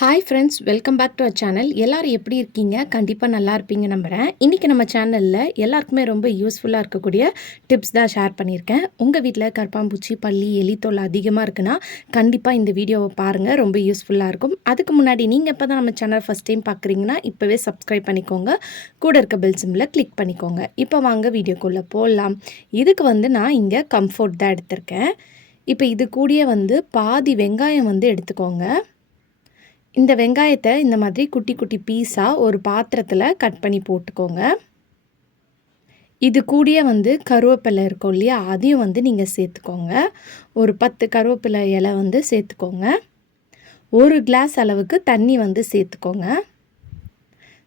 Hi friends, welcome back to our channel. எல்லோரும் எப்படி இருக்கீங்க? கண்டிப்பாக நல்லா இருப்பீங்க நம்புகிறேன். இன்றைக்கி நம்ம சேனலில் எல்லாருக்குமே ரொம்ப யூஸ்ஃபுல்லாக இருக்கக்கூடிய டிப்ஸ் தான் ஷேர் பண்ணியிருக்கேன். உங்கள் வீட்டில் கரப்பான்பூச்சி, பல்லி, எலி தொல்லை அதிகமாக இருக்குன்னா கண்டிப்பாக இந்த வீடியோவை பாருங்கள், ரொம்ப யூஸ்ஃபுல்லாக இருக்கும். அதுக்கு முன்னாடி நீங்கள் இப்போ தான் நம்ம சேனல் ஃபஸ்ட் டைம் பார்க்குறீங்கன்னா இப்போவே சப்ஸ்கிரைப் பண்ணிக்கோங்க, கூட இருக்க பெல் சிம்பிளை கிளிக் பண்ணிக்கோங்க. இப்போ வாங்க வீடியோக்குள்ளே போடலாம். இதுக்கு நான் இங்கே கம்ஃபோர்ட் தான் எடுத்திருக்கேன். இப்போ இது கூடயே பாதி வெங்காயம் எடுத்துக்கோங்க. இந்த வெங்காயத்தை இந்த மாதிரி குட்டி குட்டி பீஸாக ஒரு பாத்திரத்தில் கட் பண்ணி போட்டுக்கோங்க. இது கூடயே கருவேப்பிலை இருக்கும் இல்லையா, அதையும் நீங்கள் சேர்த்துக்கோங்க. ஒரு 10 கருவேப்பிலை இலை சேர்த்துக்கோங்க. 1 கிளாஸ் அளவுக்கு தண்ணி சேர்த்துக்கோங்க.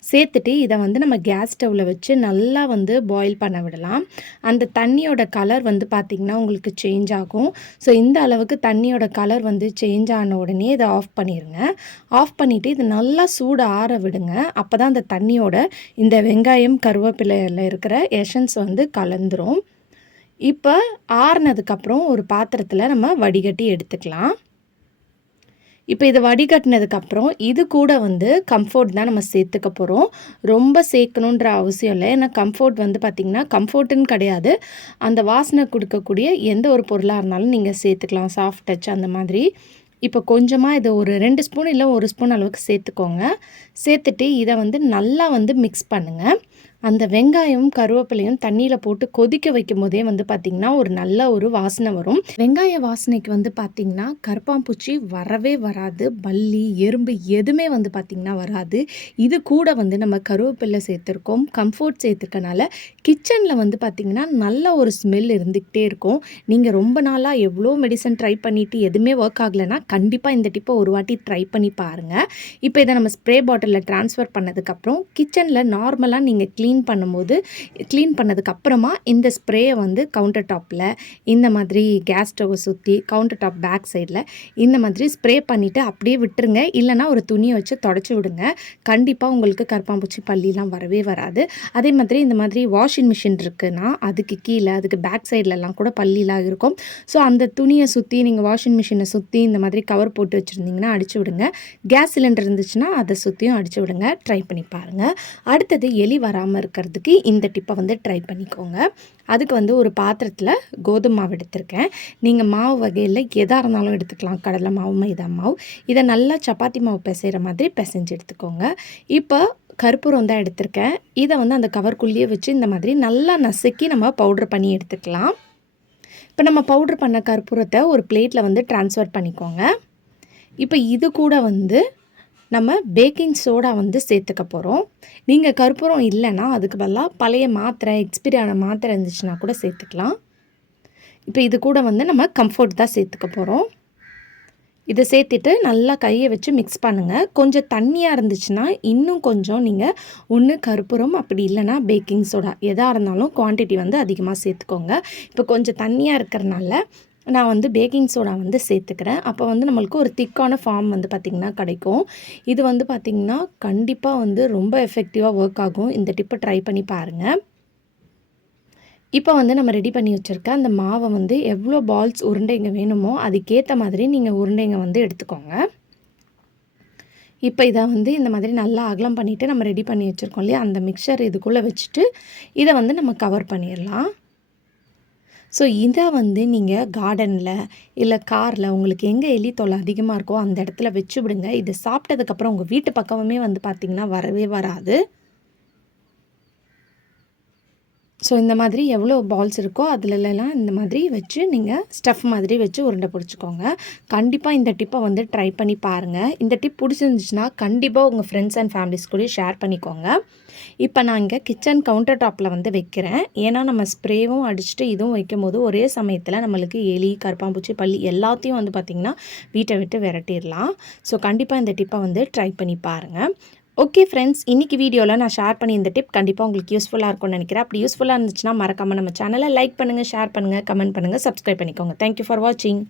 சேர்த்துட்டு இதை நம்ம கேஸ் ஸ்டவ்வில் வச்சு நல்லா பாயில் பண்ண விடலாம். அந்த தண்ணியோட கலர் பார்த்திங்கன்னா உங்களுக்கு சேஞ்ச் ஆகும். ஸோ இந்த அளவுக்கு தண்ணியோட கலர் சேஞ்ச் ஆன உடனே இதை ஆஃப் பண்ணிடுங்க. ஆஃப் பண்ணிவிட்டு இது நல்லா சூடு ஆற விடுங்க. அப்போ தான் அந்த தண்ணியோட இந்த வெங்காயம் கருவேப்பிலையில் இருக்கிற எசன்ஸ் கலந்துரும். இப்போ ஆறுனதுக்கப்புறம் ஒரு பாத்திரத்தில் நம்ம வடிகட்டி எடுத்துக்கலாம். இப்போ இதை வடிகட்டினதுக்கப்புறம் இது கூட கம்ஃபோர்ட் தான் நம்ம சேர்த்துக்க போகிறோம். ரொம்ப சேர்க்கணுன்ற அவசியம் இல்லை. ஏன்னா கம்ஃபோர்ட் பார்த்திங்கன்னா கம்ஃபோர்ட்டுன்னு கிடையாது, அந்த வாசனை கொடுக்கக்கூடிய எந்த ஒரு பொருளாக இருந்தாலும் நீங்கள் சேர்த்துக்கலாம். சாஃப்ட் டச் அந்த மாதிரி. இப்போ கொஞ்சமாக இதை ஒரு 2 ஸ்பூன் இல்லை 1 ஸ்பூன் அளவுக்கு சேர்த்துக்கோங்க. சேர்த்துட்டு இதை நல்லா மிக்ஸ் பண்ணுங்கள். அந்த வெங்காயம் கருவேப்பிலையும் தண்ணியில் போட்டு கொதிக்க வைக்கும் போதே பார்த்திங்கன்னா ஒரு நல்ல ஒரு வாசனை வரும். வெங்காய வாசனைக்கு பார்த்திங்கன்னா கரப்பான்பூச்சி வரவே வராது, பல்லி, எறும்பு எதுவுமே பார்த்திங்கன்னா வராது. இது கூட நம்ம கருவேப்பிலை சேர்த்துருக்கோம், கம்ஃபோர்ட் சேர்த்துருக்கனால கிச்சனில் பார்த்திங்கன்னா நல்ல ஒரு ஸ்மெல் இருந்துக்கிட்டே இருக்கும். நீங்கள் ரொம்ப நாளாக எவ்வளோ மெடிசன் ட்ரை பண்ணிவிட்டு எதுவுமே ஒர்க் ஆகலைன்னா கண்டிப்பாக இந்த டிப்பை ஒரு வாட்டி ட்ரை பண்ணி பாருங்கள். இப்போ இதை நம்ம ஸ்ப்ரே பாட்டிலில் ட்ரான்ஸ்ஃபர் பண்ணதுக்கப்புறம் கிச்சனில் நார்மலாக நீங்கள் க்ளீன் பண்ணதுக்கப்புறமா இந்த ஸ்ப்ரேயை கவுண்டர் டாப்பில் இந்த மாதிரி கேஸ் ஸ்டவ்வை சுற்றி கவுண்டர் டாப் பேக் சைடில் இந்த மாதிரி ஸ்ப்ரே பண்ணிவிட்டு அப்படியே விட்டுருங்க. இல்லைனா ஒரு துணியை வச்சு தொடச்சி விடுங்க. கண்டிப்பாக உங்களுக்கு கரப்பான்பூச்சி பல்லிலாம் வரவே வராது. அதே மாதிரி இந்த மாதிரி வாஷிங் மிஷின் இருக்குன்னா அதுக்கு கீழே அதுக்கு பேக் சைட்லலாம் கூட பல்லிலாம் இருக்கும். ஸோ அந்த துணியை சுற்றி நீங்கள் வாஷிங் மிஷினை சுற்றி இந்த மாதிரி கவர் போட்டு வச்சுருந்தீங்கன்னா அடிச்சு விடுங்க. கேஸ் சிலிண்டர் இருந்துச்சுன்னா அதை சுற்றியும் அடிச்சு விடுங்க. ட்ரை பண்ணி பாருங்கள். அடுத்தது எலி வராமல் இருக்கிறதுக்கு இந்த டிப்பை ட்ரை பண்ணிக்கோங்க. அதுக்கு ஒரு பாத்திரத்தில் கோதுமை மாவு எடுத்திருக்கேன். நீங்கள் மாவு வகையில் எதாக இருந்தாலும் எடுத்துக்கலாம், கடலை மாவு, மைதா மாவு. இதை நல்லா சப்பாத்தி மாவு பிசைகிற மாதிரி பிசைஞ்சு எடுத்துக்கோங்க. இப்போ கற்பூரம் தான் எடுத்திருக்கேன். இதை அந்த கவர்க்குள்ளேயே வச்சு இந்த மாதிரி நல்லா நசுக்கி நம்ம பவுட்ரு பண்ணி எடுத்துக்கலாம். இப்போ நம்ம பவுட்ரு பண்ண கற்பூரத்தை ஒரு பிளேட்டில் ட்ரான்ஸ்ஃபர் பண்ணிக்கோங்க. இப்போ இது கூட நம்ம பேக்கிங் சோடா சேர்த்துக்க போகிறோம். நீங்கள் கற்பூரம் இல்லைன்னா அதுக்கு பதிலாக பழைய மாத்திரை, எக்ஸ்பிரி ஆன மாத்திரை இருந்துச்சுன்னா கூட சேர்த்துக்கலாம். இப்போ இது கூட நம்ம கம்ஃபோர்ட் தான் சேர்த்துக்க போகிறோம். இதை சேர்த்துட்டு நல்லா கையை வச்சு மிக்ஸ் பண்ணுங்கள். கொஞ்சம் தண்ணியாக இருந்துச்சுன்னா இன்னும் கொஞ்சம் நீங்கள் ஒன்று கற்பூரம், அப்படி இல்லைன்னா பேக்கிங் சோடா எதாக இருந்தாலும் குவான்டிட்டி அதிகமாக சேர்த்துக்கோங்க. இப்போ கொஞ்சம் தண்ணியாக இருக்கிறனால நான் பேக்கிங் சோடா சேர்த்துக்கிறேன். அப்போ நம்மளுக்கு ஒரு திக்கான ஃபார்ம் பார்த்திங்கன்னா கிடைக்கும். இது பார்த்திங்கன்னா கண்டிப்பாக ரொம்ப எஃபெக்டிவாக ஒர்க் ஆகும். இந்த டிப்பை ட்ரை பண்ணி பாருங்கள். இப்போ நம்ம ரெடி பண்ணி வச்சுருக்க அந்த மாவை எவ்வளோ பால்ஸ் உருண்டைங்க வேணுமோ அதுக்கேற்ற மாதிரி நீங்கள் உருண்டைங்க எடுத்துக்கோங்க. இப்போ இதை இந்த மாதிரி நல்லா அகலம் பண்ணிவிட்டு நம்ம ரெடி பண்ணி வச்சுருக்கோம் இல்லையா, அந்த மிக்சர் இதுக்குள்ளே வச்சுட்டு இதை நம்ம கவர் பண்ணிடலாம். ஸோ இதை நீங்கள் கார்டனில் இல்லை காரில் உங்களுக்கு எங்கே எலி தொல்லை அதிகமாக இருக்கோ அந்த இடத்துல வச்சு விடுங்க. இதை சாப்பிட்டதுக்கப்புறம் உங்கள் வீட்டு பக்கமே பார்த்திங்கன்னா வரவே வராது. ஸோ இந்த மாதிரி எவ்வளோ பால்ஸ் இருக்கோ அதிலலாம் இந்த மாதிரி வச்சு நீங்கள் ஸ்டஃப் மாதிரி வச்சு உருண்டை பிடிச்சிக்கோங்க. கண்டிப்பாக இந்த டிப்பை ட்ரை பண்ணி பாருங்கள். இந்த டிப் பிடிச்சிருந்துச்சுன்னா கண்டிப்பாக உங்கள் ஃப்ரெண்ட்ஸ் அண்ட் ஃபேமிலிஸ் கூட ஷேர் பண்ணிக்கோங்க. இப்போ நான் இங்கே கிச்சன் கவுண்டர் டாப்பில் வைக்கிறேன். ஏன்னா நம்ம ஸ்ப்ரேவும் அடிச்சுட்டு இதுவும் வைக்கும் போது ஒரே சமயத்தில் நம்மளுக்கு எலி, கரப்பான்பூச்சி, பல்லி எல்லாத்தையும் பார்த்திங்கன்னா வீட்டை விட்டு விரட்டிடலாம். ஸோ கண்டிப்பாக இந்த டிப்பை ட்ரை பண்ணி பாருங்கள். ஓகே ஃப்ரெண்ட்ஸ், இன்றைக்கி வீடியோவில் நான் ஷேர் பண்ணி இந்த டிப் கண்டிப்பாக உங்களுக்கு யூஸ்ஃபுல்லாக இருக்கும்னு நினைக்கிறேன். அப்படி யூஸ்ஃபுல்லாக இருந்துச்சுன்னா மறக்காமல் நம்ம சேனலை லைக் பண்ணுங்கள், ஷேர் பண்ணுங்கள், கமெண்ட் பண்ணுங்கள், சப்ஸ்கிரைப் பண்ணிக்கோங்க. தேங்க்யூ ஃபார் வாட்சிங்.